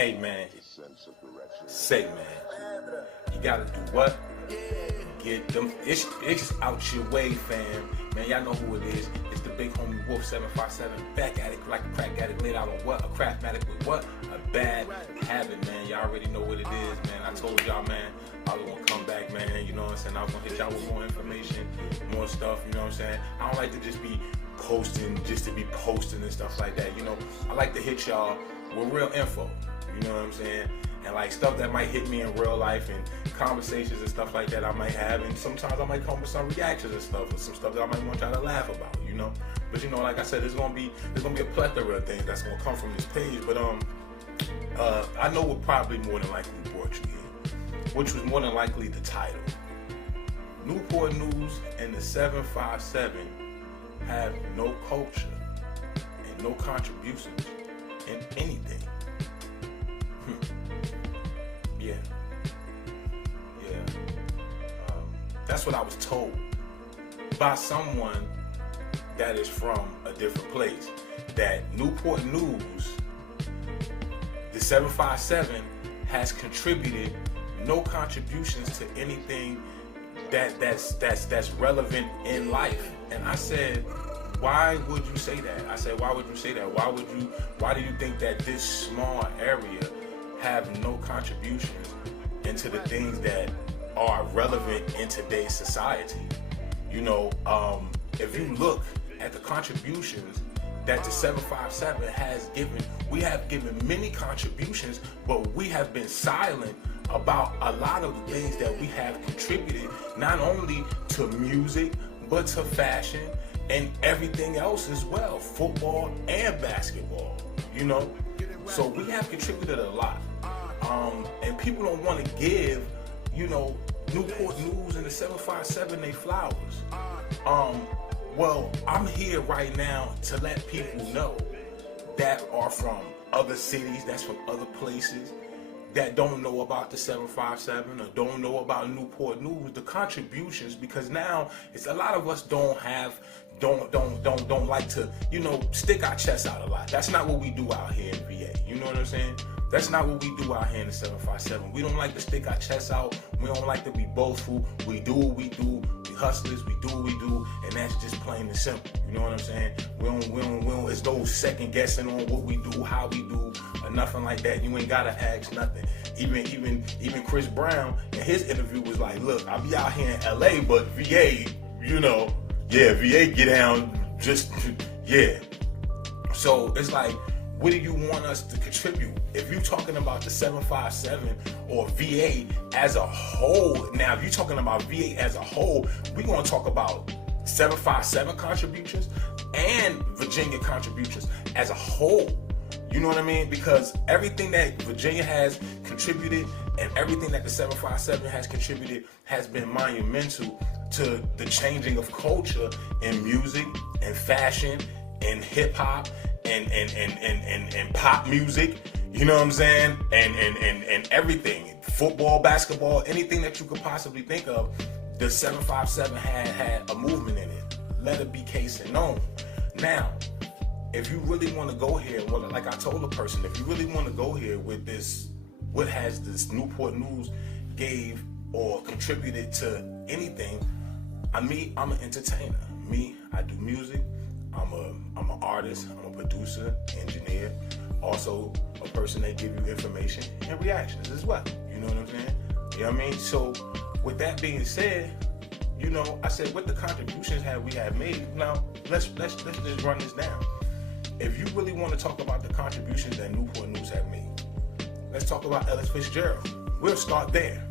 Hey man, say man, you gotta do what? Get them it's out your way, fam. Man, y'all know who it is. It's the big homie Wolf 757, back at it like a crack addict, laid out on what? A craftmatic with what? A bad habit, man. Y'all already know what it is, man. I told y'all, man, I was gonna come back, man. You know what I'm saying? I was gonna hit y'all with more information, more stuff. You know what I'm saying? I don't like to just be posting just to be posting and stuff like that. You know, I like to hit y'all with real info. You know what I'm saying? And like stuff that might hit me in real life and conversations and stuff like that I might have, and sometimes I might come with some reactions and stuff, or some stuff that I might want y'all to laugh about, you know. But you know, like I said, there's gonna be a plethora of things that's gonna come from this page. But I know what probably more than likely brought you here, which was more than likely the title. Newport News and the 757 have no culture and no contributions in anything. Yeah. That's what I was told by someone that is from a different place. That Newport News, the 757, has contributed no contributions to anything that's relevant in life. And I said, why would you say that? I said, why would you say that? Why do you think that this small area have no contributions into the things that are relevant in today's society? You know, if you look at the contributions that the 757 has given, we have given many contributions, but we have been silent about a lot of the things that we have contributed, not only to music, but to fashion and everything else as well, football and basketball, you know? So we have contributed a lot. And people don't want to give, you know, Newport News and the 757 they flowers. Well, I'm here right now to let people know that are from other cities, that's from other places, that don't know about the 757 or don't know about Newport News, the contributions, because now it's a lot of us don't like to, you know, stick our chests out a lot. That's not what we do out here in VA. You know what I'm saying? That's not what we do out here in the 757. We don't like to stick our chests out. We don't like to be boastful. We do what we do. We hustlers. We do what we do, and that's just plain and simple. You know what I'm saying? We don't. It's no second guessing on what we do, how we do, or nothing like that. You ain't gotta ask nothing. Even Chris Brown in his interview was like, "Look, I be out here in LA, but VA, you know, yeah, VA get down, just yeah." So it's like, what do you want us to contribute? If you're talking about the 757 or VA as a whole, now if you're talking about VA as a whole, we're going to talk about 757 contributions and Virginia contributions as a whole. You know what I mean? Because everything that Virginia has contributed and everything that the 757 has contributed has been monumental to the changing of culture in music and fashion and hip hop and pop music, you know what I'm saying? And everything. Football, basketball, anything that you could possibly think of, the 757 had a movement in it. Let it be case and known. Now, if you really want to go here, well, like I told the person, if you really want to go here with this, what has this Newport News gave or contributed to anything, I'm an entertainer. I do music. I'm an artist, I'm a producer, engineer, also a person that give you information and reactions as well. You know what I'm saying? You know what I mean? So with that being said, you know, I said, what the contributions have we made? Now let's just run this down. If you really want to talk about the contributions that Newport News have made, let's talk about Ella Fitzgerald. We'll start there.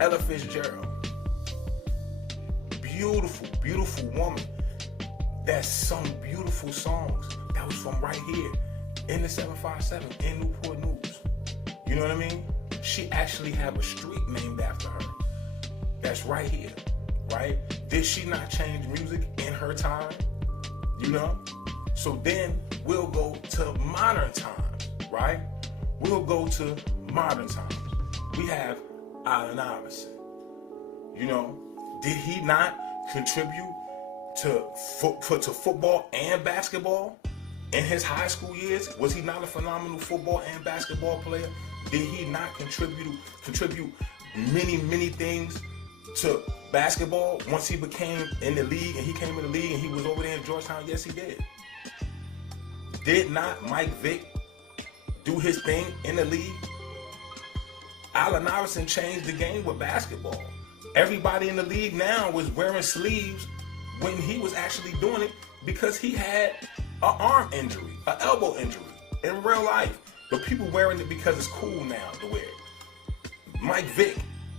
Ella Fitzgerald. Beautiful woman that sung beautiful songs that was from right here in the 757 in Newport News. You know what I mean? She actually have a street named after her. That's right here, right? Did she not change music in her time? You know? So then we'll go to modern times, right? We'll go to modern times. We have Allen Iverson. You know, did he not contribute to football and basketball? in his high school years, was he not a phenomenal football and basketball player? Did he not contribute many things to basketball once he became in the league and he came in the league and he was over there in Georgetown? Yes, he did. Did not Mike Vick do his thing in the league? Allen Iverson changed the game with basketball. Everybody in the league now was wearing sleeves when he was actually doing it because he had an arm injury, an elbow injury in real life. But people wearing it because it's cool now to wear it. Mike Vick,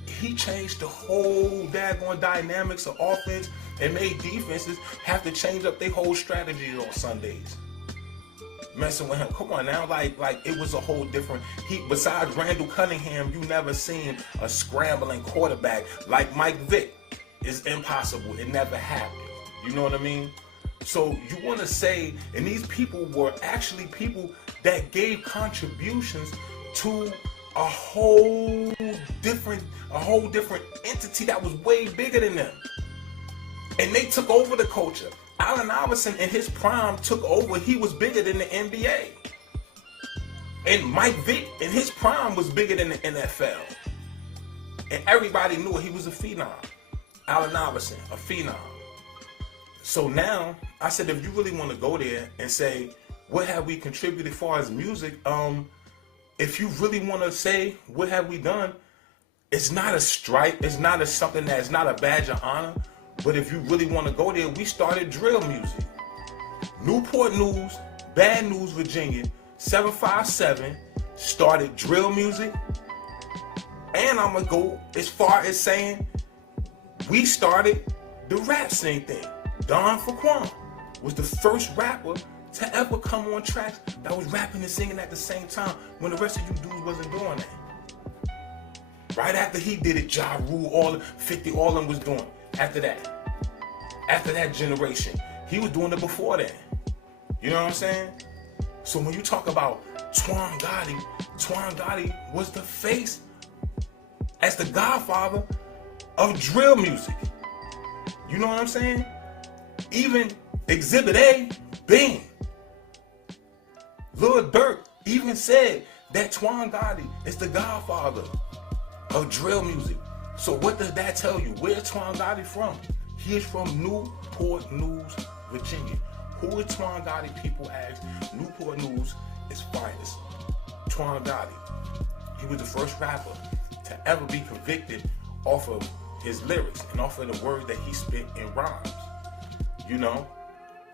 he changed the whole daggone dynamics of offense and made defenses have to change up their whole strategies on Sundays. Messing with him, come on now, like it was a whole different. Besides Randall Cunningham, you never seen a scrambling quarterback like Mike Vick. It's impossible. It never happened. You know what I mean? So you want to say, and these people were actually people that gave contributions to a whole different entity that was way bigger than them, and they took over the culture. Allen Iverson in his prime took over. He was bigger than the NBA. And Mike Vick in his prime was bigger than the NFL. And everybody knew it. He was a phenom. Allen Iverson, a phenom. So now, I said, if you really want to go there and say, what have we contributed as far as music? If you really want to say, what have we done? It's not a stripe. It's not a something that's not a badge of honor. But if you really want to go there, we started drill music. Newport News, BAD NEWZ, Virginia, 757 started drill music. And I'm going to go as far as saying we started the rap sing thing. Don Faquan was the first rapper to ever come on tracks that was rapping and singing at the same time when the rest of you dudes wasn't doing that. Right after he did it, Ja Rule, 50, all of them was doing it. After that generation, he was doing it before that. You know what I'm saying? So when you talk about Twain Gotti was the face as the godfather of drill music. You know what I'm saying? Even Exhibit A, Bing. Lil Durk even said that Twain Gotti is the godfather of drill music. So what does that tell you? Where's Twain Gotti from? He is from Newport News, Virginia. Who is Twain Gotti? People ask. Newport News is finest. Twain Gotti. He was the first rapper to ever be convicted off of his lyrics and off of the words that he spit in rhymes. You know?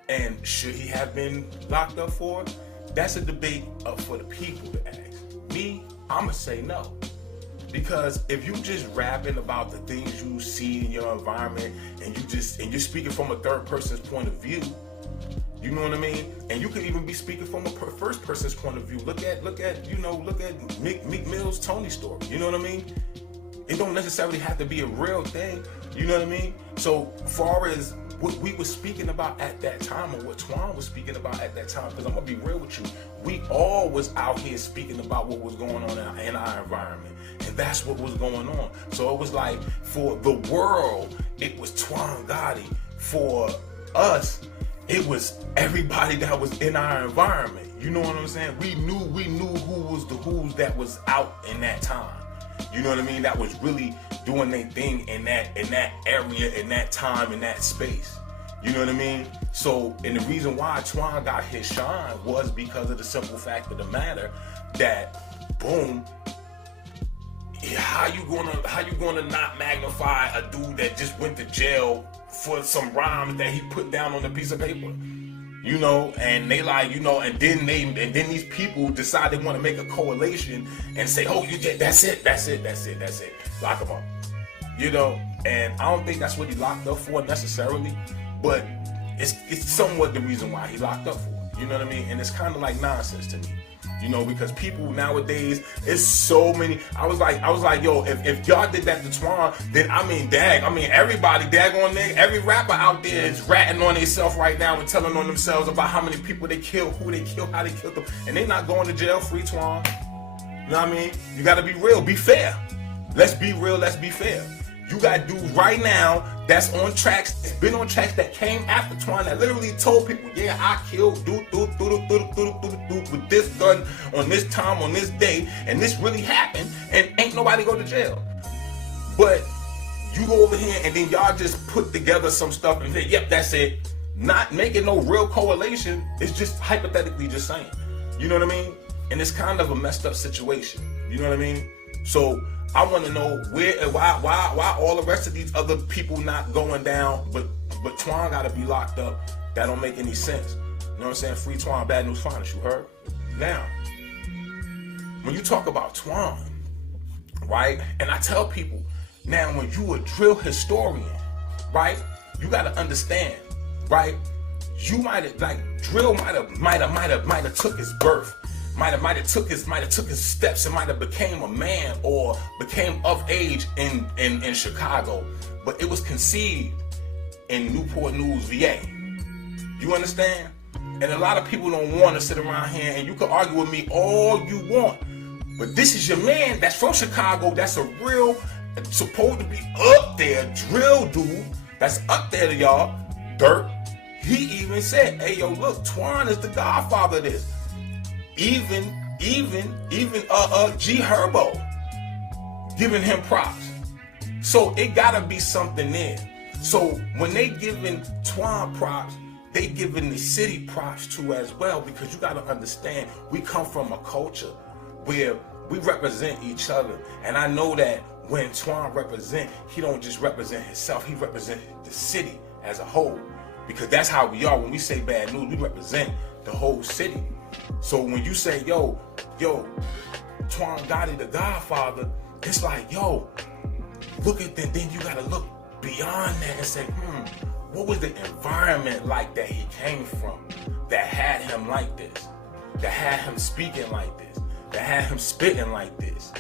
And should he have been locked up for it? That's a debate up for the people to ask. Me, I'ma say no. Because if you just rapping about the things you see in your environment and you're speaking from a third person's point of view, you know what I mean? And you could even be speaking from a first person's point of view. Look at Meek Mill's Tony story. You know what I mean? It don't necessarily have to be a real thing. You know what I mean? So far as what we were speaking about at that time, or what Twain was speaking about at that time, because I'm gonna be real with you, we all was out here speaking about what was going on in our environment, and that's what was going on. So it was like, for the world, it was Twain Gotti. For us, it was everybody that was in our environment. You know what I'm saying? We knew who was the who's that was out in that time. You know what I mean? That was really doing their thing in that area, in that time, in that space. You know what I mean? So, and the reason why Twain got his shine was because of the simple fact of the matter that, boom, how you gonna not magnify a dude that just went to jail for some rhymes that he put down on a piece of paper? You know, and they like, you know, and then these people decide they want to make a coalition and say, oh, you did, that's it, lock him up. You know, and I don't think that's what he locked up for necessarily, but it's somewhat the reason why he locked up for. You know what I mean? And it's kind of like nonsense to me. You know, because people nowadays, it's so many. I was like, yo, if y'all did that to Twain, then everybody, daggone nigga, every rapper out there is ratting on themselves right now and telling on themselves about how many people they killed, who they killed, how they killed them, and they not going to jail free, Twain. You know what I mean? You gotta be real, be fair. Let's be real, let's be fair. You got dudes right now that's on tracks, that's been on tracks that came after Twain that literally told people, yeah, I killed dude, with this gun on this time, on this day, and this really happened, and ain't nobody go to jail. But you go over here and then y'all just put together some stuff and say, yep, that's it. Not making no real correlation. It's just hypothetically just saying. You know what I mean? And it's kind of a messed up situation. You know what I mean? So I want to know why all the rest of these other people not going down, but Twain got to be locked up. That don't make any sense. You know what I'm saying? Free Twain, bad news finest. You heard? Now, when you talk about Twain, right? And I tell people, now when you a drill historian, right? You got to understand, right? You might have, like, drill might have took his birth. Might have took his steps and might have became a man or became of age in Chicago, but it was conceived in Newport News, VA. You understand? And a lot of people don't want to sit around here, and you can argue with me all you want, but this is your man that's from Chicago, that's a real, supposed to be up there, drill dude, that's up there to y'all, dirt. He even said, hey yo, look, Twain is the godfather of this. Even G Herbo giving him props. So it gotta be something there. So when they giving Twain props, they giving the city props too as well, because you gotta understand, we come from a culture where we represent each other. And I know that when Twain represent, he don't just represent himself, he represent the city as a whole. Because that's how we are. When we say bad news, we represent the whole city. So when you say, yo, Twain Gotti, the Godfather, it's like, yo, look at that. Then you gotta look beyond that and say, what was the environment like that he came from that had him like this, that had him speaking like this, that had him spitting like this?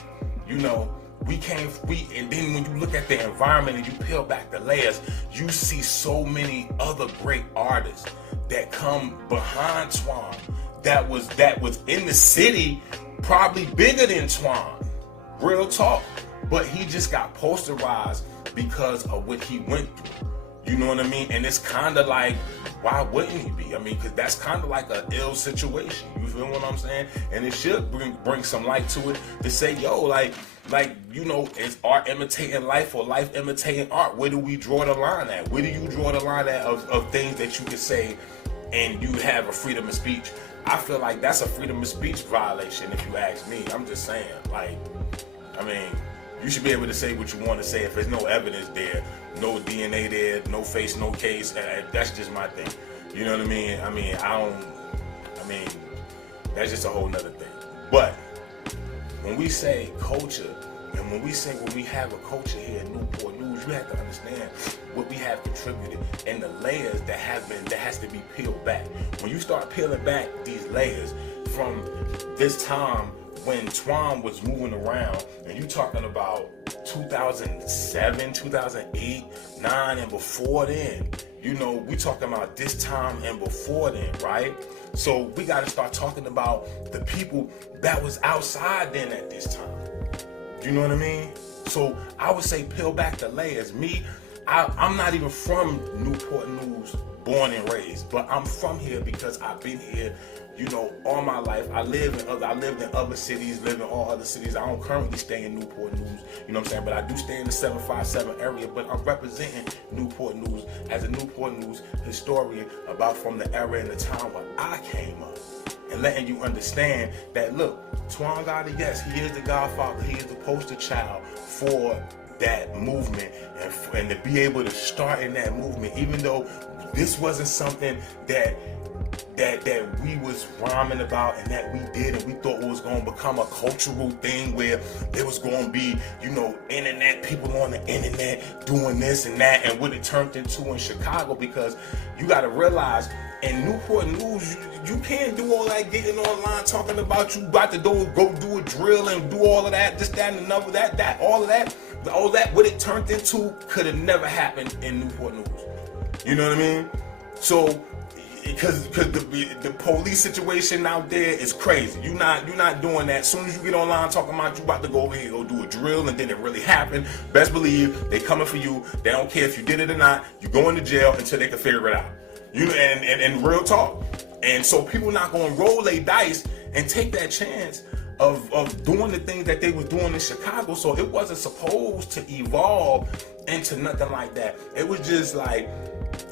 You know, and then when you look at the environment and you peel back the layers, you see so many other great artists that come behind Twain that was in the city, probably bigger than Twain. Real talk. But he just got posterized because of what he went through. You know what I mean? And it's kind of like, why wouldn't he be? I mean, because that's kind of like an ill situation. You feel what I'm saying? And it should bring some light to it to say, yo, like, you know, is art imitating life or life imitating art? Where do we draw the line at? Where do you draw the line at of things that you can say and you have a freedom of speech? I feel like that's a freedom of speech violation, if you ask me. I'm just saying, like, I mean, you should be able to say what you want to say if there's no evidence there, no DNA there, no face, no case. That's just my thing. You know what I mean? I mean, that's just a whole nother thing. But when we say culture, and when we have a culture here in Newport News, you have to understand what we have contributed and the layers that has to be peeled back. When you start peeling back these layers from this time when Twain was moving around, and you talking about 2007, 2008, 9, and before then, you know, we talking about this time and before then, right? So we got to start talking about the people that was outside then at this time. You know what I mean? So I would say peel back the layers. I'm not even from Newport News, born and raised, but I'm from here because I've been here, you know, all my life. I lived in other cities, live in all other cities. I don't currently stay in Newport News, you know what I'm saying? But I do stay in the 757 area, but I'm representing Newport News as a Newport News historian about from the era and the time when I came up. And letting you understand that, look, Twain Gotti, yes, he is the godfather. He is the poster child for that movement, and to be able to start in that movement, even though this wasn't something that we was rhyming about and that we did and we thought it was going to become a cultural thing where there was going to be, you know, internet, people on the internet doing this and that, and what it turned into in Chicago, because you got to realize in Newport News, you can't do all that getting online talking about you about to go do a drill and do all of that, this, that, and another, all of that, what it turned into could have never happened in Newport News. You know what I mean? So, because the police situation out there is crazy. You're not doing that. As soon as you get online talking about you about to go over here, go do a drill, and then it really happened, best believe they coming for you. They don't care if you did it or not. You go into jail until they can figure it out. You and real talk. And so people not gonna roll their dice and take that chance of doing the things that they was doing in Chicago. So it wasn't supposed to evolve into nothing like that. It was just like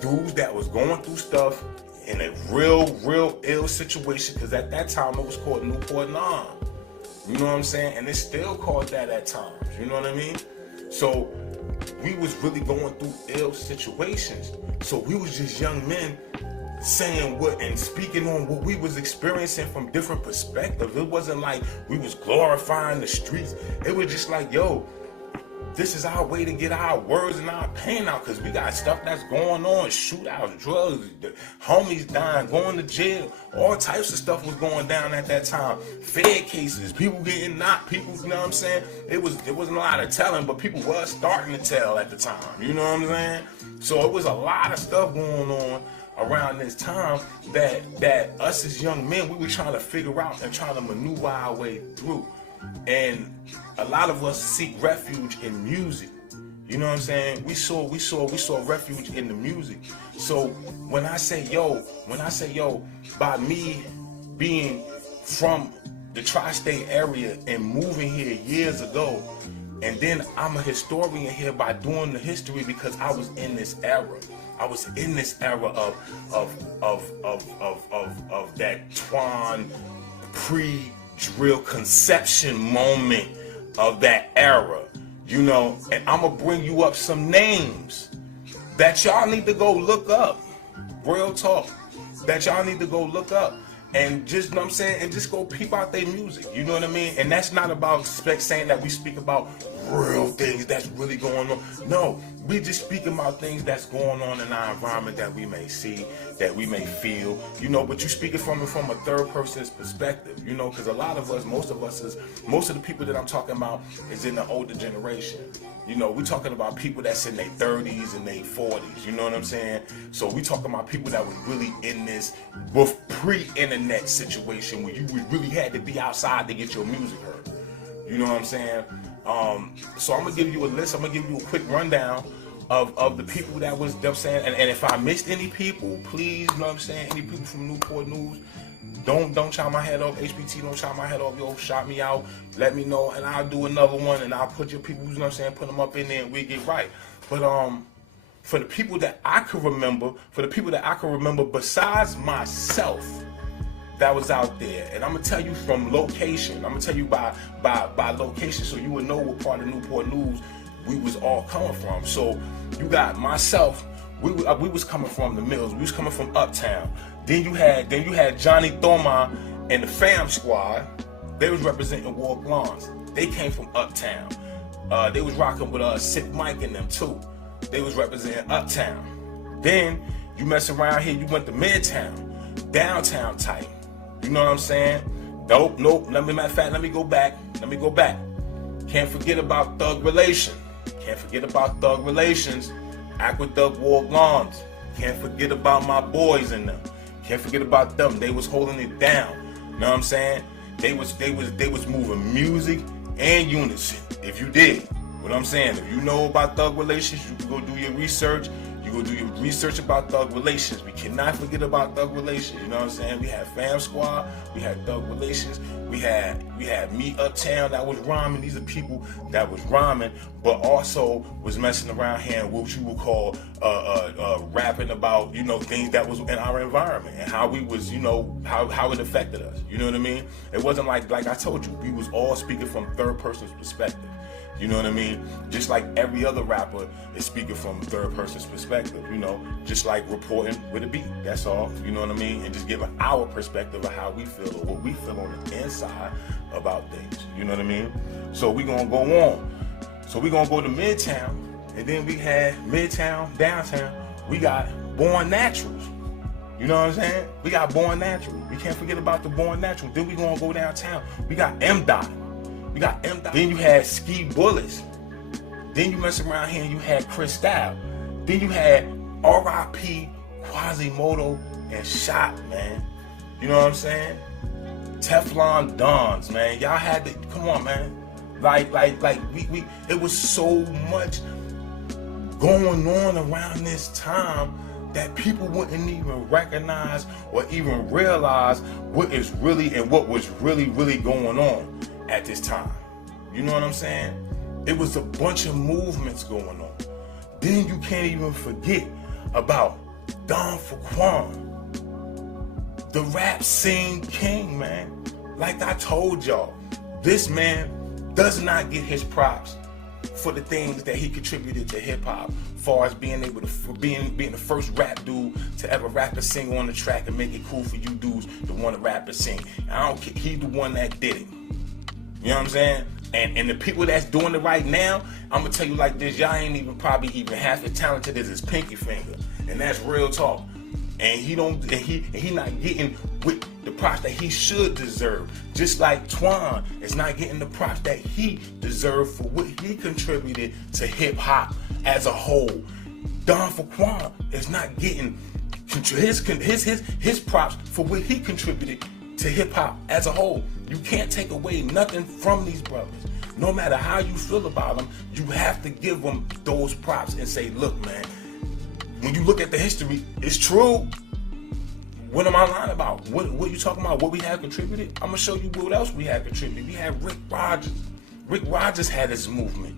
dudes that was going through stuff in a real ill situation, because at that time it was called Newport. You know what I'm saying? And it's still called that at times. You know what I mean? So we was really going through ill situations. So we was just young men saying what and speaking on what we was experiencing from different perspectives. It wasn't like we was glorifying the streets. It was just like, yo, this is our way to get our words and our pain out, because we got stuff that's going on, shootouts, drugs, the homies dying, going to jail, all types of stuff was going down at that time. Fed cases, people getting knocked, people, you know what I'm saying? There wasn't a lot of telling, but people was starting to tell at the time, you know what I'm saying? So it was a lot of stuff going on around this time that us as young men, we were trying to figure out and trying to maneuver our way through. And a lot of us seek refuge in music. You know what I'm saying? We saw refuge in the music. So when I say yo, by me being from the tri-state area and moving here years ago, and then I'm a historian here by doing the history because I was in this era. I was in this era of that Twain pre-drill conception moment of that era, you know. And I'm gonna bring you up some names that y'all need to go look up. Real talk, that y'all need to go look up. And just, you know what I'm saying, and just go peep out their music, you know what I mean? And that's not about saying that we speak about real things that's really going on. No, we just speaking about things that's going on in our environment that we may see, that we may feel, you know, but you speaking from a third person's perspective, you know, because a lot of us, most of the people that I'm talking about is in the older generation. You know, we're talking about people that's in their 30s and their 40s, you know what I'm saying? So we talking about people that was really in this pre-internet situation where you really had to be outside to get your music heard. You know what I'm saying? So I'm gonna give you a list. I'm gonna give you a quick rundown of the people that was, you know what I'm saying? And if I missed any people, please, you know what I'm saying? Any people from Newport News, don't chop my head off. HBT, don't chop my head off. Yo, shout me out. Let me know, and I'll do another one, and I'll put your people, you know what I'm saying? Put them up in there, and we get right. But for the people that I can remember, besides myself, that was out there, and I'm gonna tell you from location. I'm gonna tell you by location, so you would know what part of Newport News we was all coming from. So you got myself. We was coming from the Mills. We was coming from Uptown. Then you had Johnny Thoma and the Fam Squad. They was representing Ward Blondes. They came from Uptown. They was rocking with Sick Mike and them too. They was representing Uptown. Then you mess around here, you went to Midtown, downtown type. You know what I'm saying? Nope. Matter of fact, let me go back. Can't forget about Thug Relation. Aqueduct Ward Blondes. Can't forget about my boys in them. Can't forget about them. They was holding it down. You know what I'm saying? They was moving music and unison. If you did, what I'm saying, if you know about Thug Relations, you can go do your research. You go do your research about Thug Relations. We cannot forget about Thug Relations. You know what I'm saying? We had Fam Squad. We had Thug Relations. We had Me Uptown that was rhyming. These are people that was rhyming, but also was messing around here in what you would call rapping about, you know, things that was in our environment and how we was, you know, how it affected us. You know what I mean? It wasn't like I told you, we was all speaking from third person's perspective. You know what I mean? Just like every other rapper is speaking from third person's perspective, you know, just like reporting with a beat. That's all, you know what I mean? And just giving our perspective of how we feel or what we feel on the inside about things. You know what I mean? So we gonna go on. So we gonna go to Midtown, and then we had Midtown, downtown. We got Born Naturals. You know what I'm saying? We got Born Natural. We can't forget about the Born Natural. Then we gonna go downtown. We got M-Dot. Then you had Ski Bullets. Then you mess around here and you had Chris Style. Then you had R.I.P. Quasimodo and Shot, man. You know what I'm saying? Teflon Dons, man. Y'all had to, come on, man. Like we it was so much going on around this time that people wouldn't even recognize or even realize what is really and what was really going on at this time. You know what I'm saying? It was a bunch of movements going on. Then you can't even forget about Pt.1, the rap scene king, man. Like I told y'all, this man does not get his props for the things that he contributed to hip hop, far as being able to being the first rap dude to ever rap and sing on the track and make it cool for you dudes to want to rap and sing. I don't care, he's the one that did it. You know what I'm saying? And the people that's doing it right now, I'm gonna tell you like this, y'all ain't even probably even half as talented as his pinky finger, and that's real talk. And he not getting with the props that he should deserve. Just like Twain is not getting the props that he deserved for what he contributed to hip hop as a whole. Pt.1 is not getting his props for what he contributed to hip hop as a whole. You can't take away nothing from these brothers. No matter how you feel about them, you have to give them those props and say, look, man, when you look at the history, it's true. What am I lying about? What you talking about? What we have contributed? I'm gonna show you what else we have contributed. We had Rick Rogers. Rick Rogers had his movement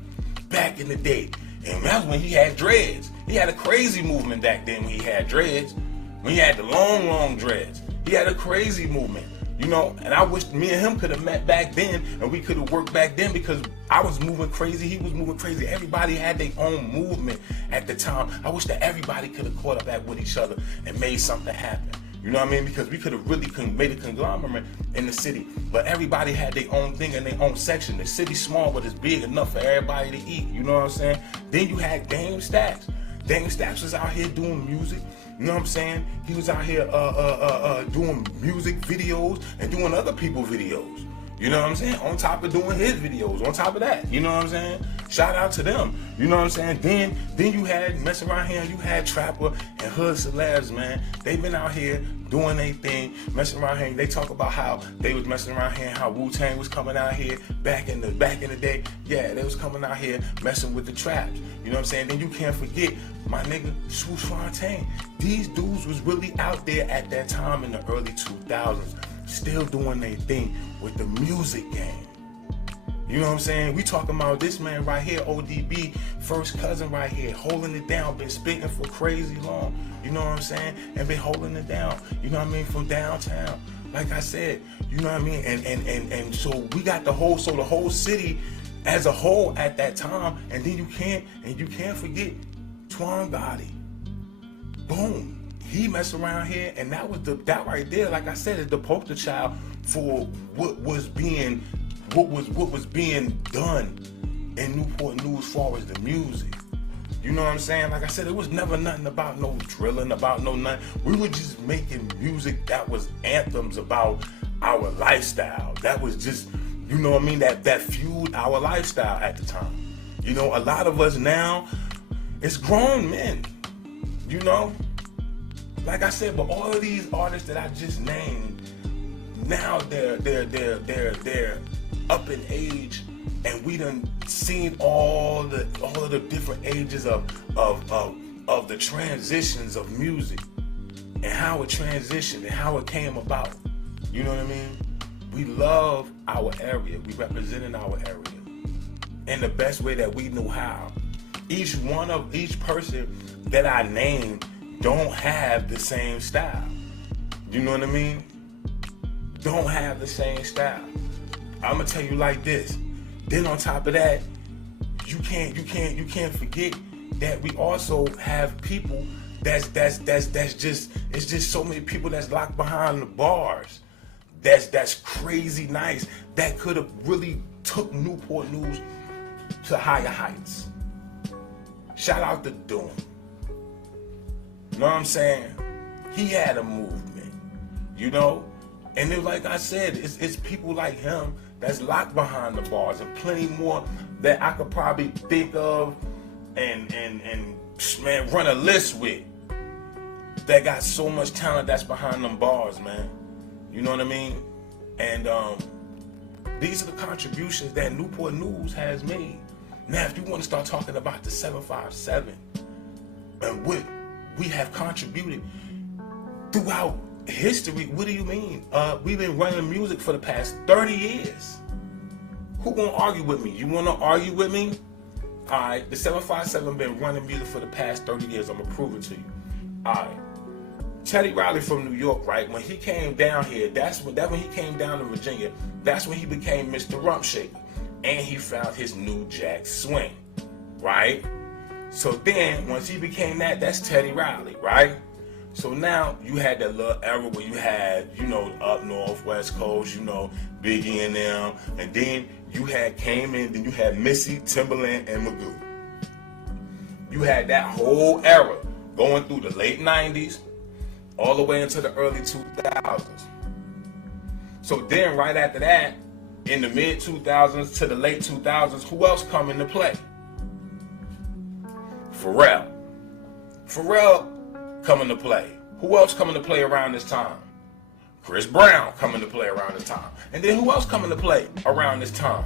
back in the day, and that's when he had dreads. He had a crazy movement back then when he had dreads. When he had the long dreads, he had a crazy movement. You know, and I wish me and him could have met back then, and we could have worked back then, because I was moving crazy, he was moving crazy. Everybody had their own movement at the time. I wish that everybody could have caught up back with each other and made something happen. You know what I mean? Because we could have really made a conglomerate in the city. But everybody had their own thing in their own section. The city's small, but it's big enough for everybody to eat. You know what I'm saying? Then you had Dame Stacks. Dame Stacks was out here doing music. You know what I'm saying? He was out here doing music videos and doing other people's videos. You know what I'm saying? On top of doing his videos, on top of that. You know what I'm saying? Shout out to them. You know what I'm saying? Then you had, messing around here, you had Trapper and Hood Celebs, man. They've been out here doing their thing, messing around here. They talk about how they was messing around here, how Wu-Tang was coming out here back in the day. Yeah, they was coming out here messing with the traps. You know what I'm saying? Then you can't forget my nigga Swoosh Fontaine. These dudes was really out there at that time in the early 2000s, still doing their thing with the music game. You know what I'm saying? We talking about this man right here, ODB, first cousin right here, holding it down, been spitting for crazy long. You know what I'm saying? And been holding it down. You know what I mean? From downtown. Like I said, you know what I mean? And so we got the whole city as a whole at that time. And then you can't forget Twain Gotti. Boom. He messed around here, and that right there, like I said, is the poster child for what was being done in Newport News as far as the music. You know what I'm saying? Like I said, it was never nothing about no drilling, about no nothing. We were just making music that was anthems about our lifestyle. That was just, you know what I mean, that fueled our lifestyle at the time. You know, a lot of us now, it's grown men, you know? Like I said, but all of these artists that I just named, now they're up in age, and we done seen all of the different ages of the transitions of music and how it transitioned and how it came about. You know what I mean? We love our area. We represented our area in the best way that we knew how. Each person that I named don't have the same style. You know what I mean? Don't have the same style. I'm gonna tell you like this. Then on top of that, you can't forget that we also have people that's just, it's just so many people that's locked behind the bars. That's crazy nice. That could have really took Newport News to higher heights. Shout out to Doom. You know what I'm saying? He had a movement, you know? And it, like I said, it's people like him that's locked behind the bars, and plenty more that I could probably think of and man, run a list with, that got so much talent that's behind them bars, man. You know what I mean? And these are the contributions that Newport News has made. Now, if you want to start talking about the 757 and what we have contributed throughout history. What do you mean? We've been running music for the past 30 years. Who gonna argue with me? You wanna argue with me? Alright, the 757 been running music for the past 30 years. I'm gonna prove it to you. Alright. Teddy Riley from New York, right? When he came down here, that's when he came down to Virginia, that's when he became Mr. Rump Shaker. And he found his new jack swing, right? So then, once he became that, that's Teddy Riley, right? So now, you had that little era where you had, you know, up north, west coast, you know, Biggie and them, and then you had then you had Missy, Timberland, and Magoo. You had that whole era going through the late 90s, all the way into the early 2000s. So then, right after that, in the mid 2000s to the late 2000s, who else come into play? Pharrell come into play. Who else come into play around this time? Chris Brown come into play around this time. And then who else come into play around this time?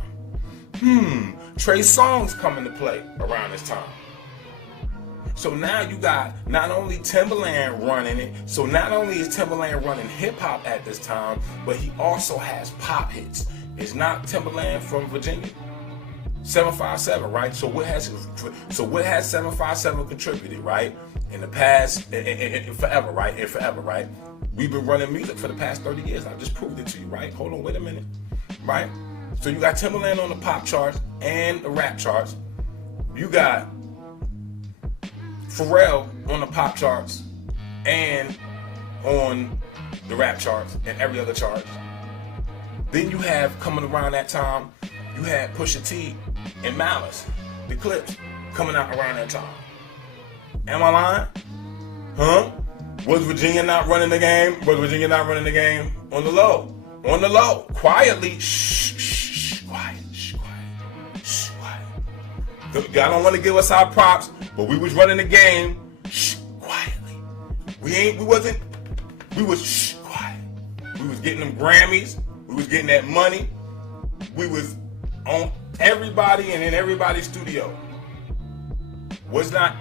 Trey Songz come into play around this time. So now you got not only Timberland running it, so not only is Timberland running hip hop at this time, but he also has pop hits. It's not Timberland from Virginia? 757, right? So what has 757 contributed, right? In the past, and forever, right? And forever, right? We've been running music for the past 30 years. I just proved it to you, right? Hold on, wait a minute, right? So you got Timberland on the pop charts and the rap charts. You got Pharrell on the pop charts and on the rap charts and every other chart. Then you have, coming around that time, you had Pusha T and Malice, the Clips, coming out around that time. Am I lying? Huh? Was Virginia not running the game? Was Virginia not running the game? On the low. On the low. Quietly. Quiet. I don't want to give us our props, but we was running the game. Quietly. We was quiet. We was getting them Grammys. We was getting that money. We was on everybody and in everybody's studio. Was not,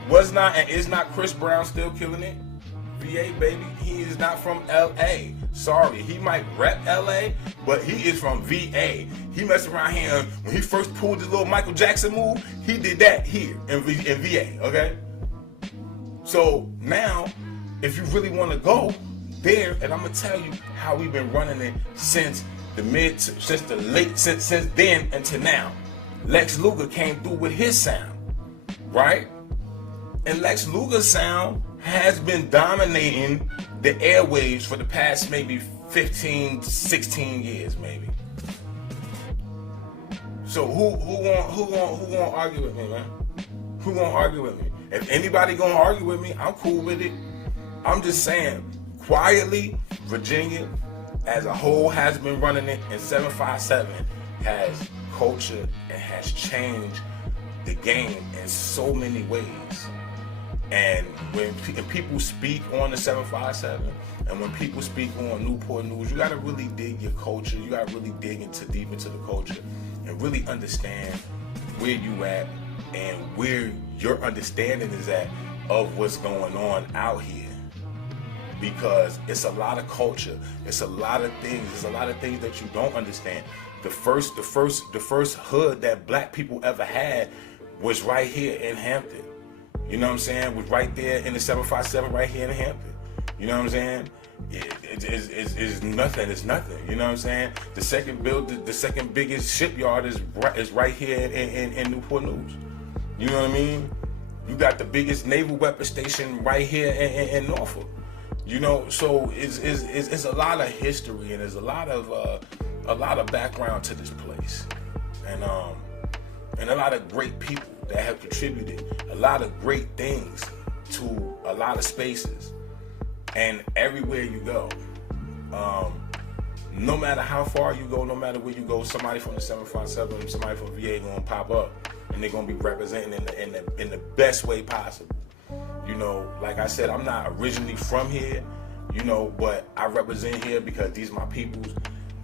and is not Chris Brown still killing it? VA, baby. He is not from LA. Sorry, he might rep LA, but he is from VA. He messed around here. When he first pulled his little Michael Jackson move, he did that here in VA, okay? So now, if you really want to go there, and I'm gonna tell you how we've been running it since then until now. Lex Luger came through with his sound, right? And Lex Luger's sound has been dominating the airwaves for the past maybe 15, 16 years, maybe. So who gonna argue with me, man? Who gonna argue with me? If anybody gonna argue with me, I'm cool with it. I'm just saying, quietly, Virginia as a whole has been running it, and 757 has culture and has changed the game in so many ways. And when people speak on the 757, and when people speak on Newport News, you gotta really dig your culture. You gotta really dig deep into the culture and really understand where you at and where your understanding is at of what's going on out here. Because it's a lot of culture. It's a lot of things. There's a lot of things that you don't understand. The first hood that black people ever had was right here in Hampton. You know what I'm saying? Was right there in the 757 right here in Hampton. You know what I'm saying? It's nothing. It's nothing. You know what I'm saying? The second biggest shipyard is right here in Newport News. You know what I mean? You got the biggest naval weapons station right here in Norfolk. You know, so it's a lot of history, and there's a lot of background to this place, and a lot of great people that have contributed a lot of great things to a lot of spaces, and everywhere you go, no matter how far you go, no matter where you go, somebody from the 757, somebody from VA gonna pop up, and they're gonna be representing in the best way possible. You know, like I said, I'm not originally from here, you know, but I represent here because these are my peoples.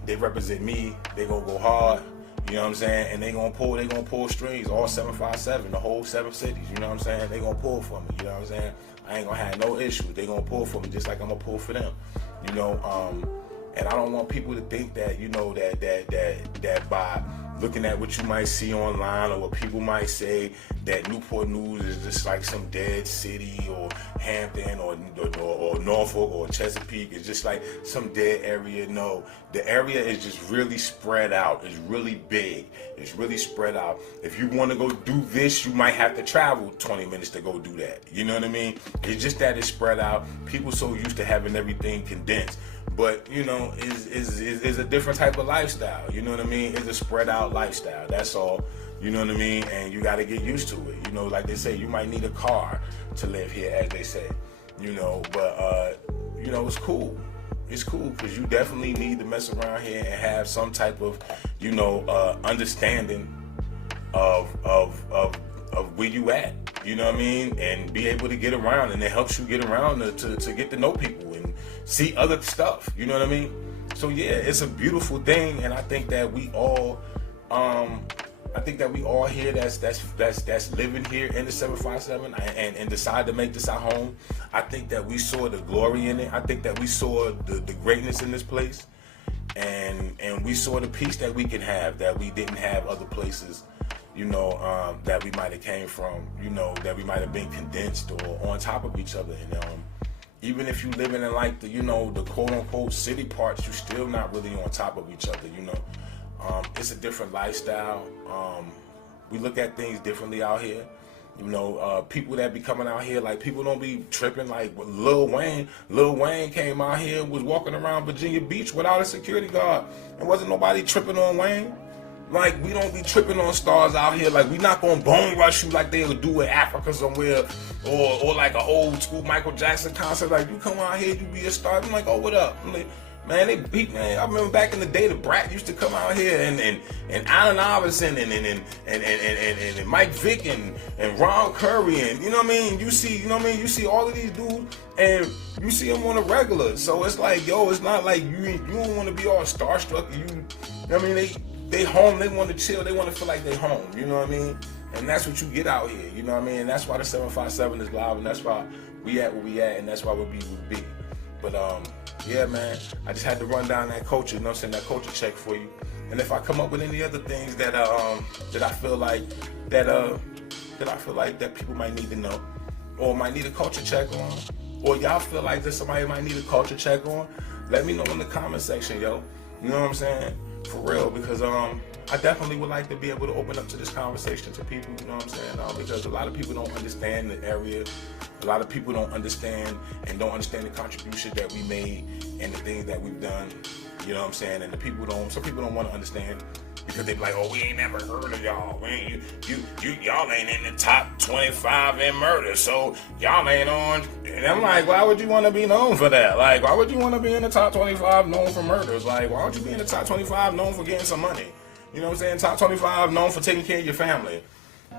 They represent me. They gonna go hard. You know what I'm saying? And they gonna pull strings, all 757, the whole 7 cities. You know what I'm saying? They gonna pull for me. You know what I'm saying? I ain't gonna have no issues. They gonna pull for me just like I'm gonna pull for them. You know, and I don't want people to think that, you know, that by looking at what you might see online or what people might say, that Newport News is just like some dead city, or Hampton or Norfolk or Chesapeake is just like some dead area. No, the area is just really spread out. It's really big. It's really spread out. If you want to go do this, you might have to travel 20 minutes to go do that. You know what I mean? It's just that it's spread out. People so used to having everything condensed. But, you know, is a different type of lifestyle. You know what I mean? It's a spread out lifestyle. That's all. You know what I mean? And you got to get used to it. You know, like they say, you might need a car to live here, as they say. You know, but, you know, it's cool. It's cool because you definitely need to mess around here and have some type of, you know, understanding of where you at. You know what I mean? And be able to get around, and it helps you get around to get to know people and see other stuff. You know what I mean? So yeah, it's a beautiful thing, and I think that we all, here that's living here in the 757 and decide to make this our home. I think that we saw the glory in it. I think that we saw the greatness in this place, and we saw the peace that we can have that we didn't have other places. You know, that we might have came from, you know, that we might have been condensed or on top of each other. And even if you living in like the, you know, the quote unquote city parts, you still not really on top of each other. You know, it's a different lifestyle. We look at things differently out here. You know, people that be coming out here, like, people don't be tripping like Lil Wayne. Lil Wayne came out here, was walking around Virginia Beach without a security guard, and wasn't nobody tripping on Wayne. Like, we don't be tripping on stars out here. Like, we not gonna bone rush you like they'll do in Africa somewhere, or like an old school Michael Jackson concert. Like, you come out here, you be a star. I'm like, oh, what up? I'm like, man, they beat, man. I remember back in the day, the Brat used to come out here, and Allen Iverson and Mike Vick and Ron Curry, and you know what I mean. You see, you know what I mean. You see all of these dudes, and you see them on a regular. So it's like, yo, it's not like you don't want to be all starstruck. You know what I mean? They home, they want to chill, they want to feel like they home, you know what I mean? And that's what you get out here, you know what I mean? And that's why the 757 is live, and that's why we at where we at, and that's why we'll be where we be. But yeah, man, I just had to run down that culture, you know what I'm saying, that culture check for you. And if I come up with any other things that I feel like that people might need to know, or might need a culture check on, or y'all feel like that somebody might need a culture check on, let me know in the comment section, yo. You know what I'm saying? For real, because I definitely would like to be able to open up to this conversation to people, you know what I'm saying? Because a lot of people don't understand the area. A lot of people don't understand the contribution that we made and the things that we've done, you know what I'm saying? And some people don't want to understand because they be like, oh, we ain't never heard of y'all. Y'all ain't in the top 25 in murder, so y'all ain't on. And I'm like, why would you want to be known for that? Like, why would you want to be in the top 25 known for murders? Like, why don't you be in the top 25 known for getting some money? You know what I'm saying? Top 25 known for taking care of your family.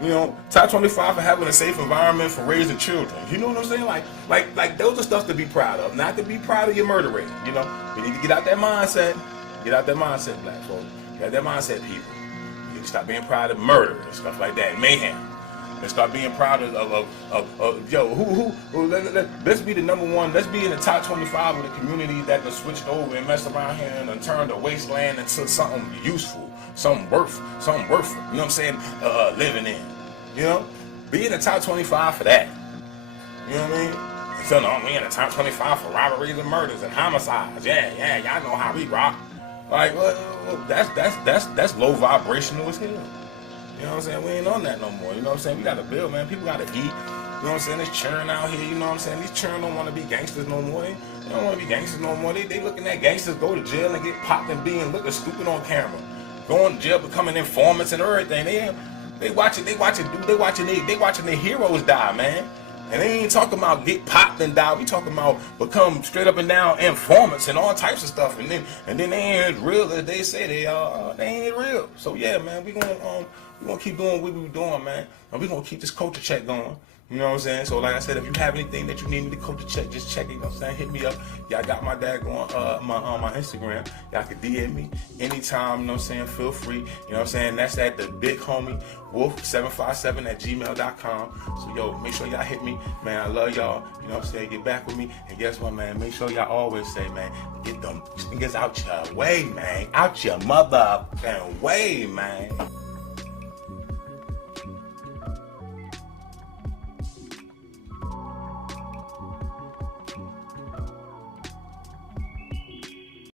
You know, top 25 for having a safe environment for raising children. You know what I'm saying? Like those are stuff to be proud of, not to be proud of your murder rate. You know, we need to get out that mindset. Get out that mindset, black folks. Get out that mindset, people. You need to stop being proud of murder and stuff like that, mayhem. And start being proud of yo, let's be the number one. Let's be in the top 25 of the community that has switched over and messed around here and turned a wasteland into something useful, something worth, you know what I'm saying, living in. You know, be in the top 25 for that. You know what I mean? So no, we in the top 25 for robberies and murders and homicides. Yeah, y'all know how we rock. Like, well, that's low vibrational as hell. You know what I'm saying? We ain't on that no more. You know what I'm saying? We got to build, man. People got to eat. You know what I'm saying? It's churn out here. You know what I'm saying? These churn don't want to be gangsters no more. They don't want to be gangsters no more. They looking at gangsters go to jail and get popped and being looking stupid on camera. Going to jail, becoming informants and everything. They watching their heroes die, man. And they ain't talking about get popped and die. We talking about become straight up and down informants and all types of stuff. And then they ain't as real as they say they are. They ain't real. So yeah, man, we gonna keep doing what we doing, man. And we gonna keep this culture check going. You know what I'm saying? So like I said, if you have anything that you need me to come to check, just check it. You know what I'm saying? Hit me up. Y'all got my on my Instagram. Y'all can DM me anytime. You know what I'm saying? Feel free. You know what I'm saying? That's at the big homie wolf757@gmail.com. So yo, make sure y'all hit me, man. I love y'all. You know what I'm saying? Get back with me. And guess what, man? Make sure y'all always say, man, get them niggas out your way, man. Out your motherfucking way, man.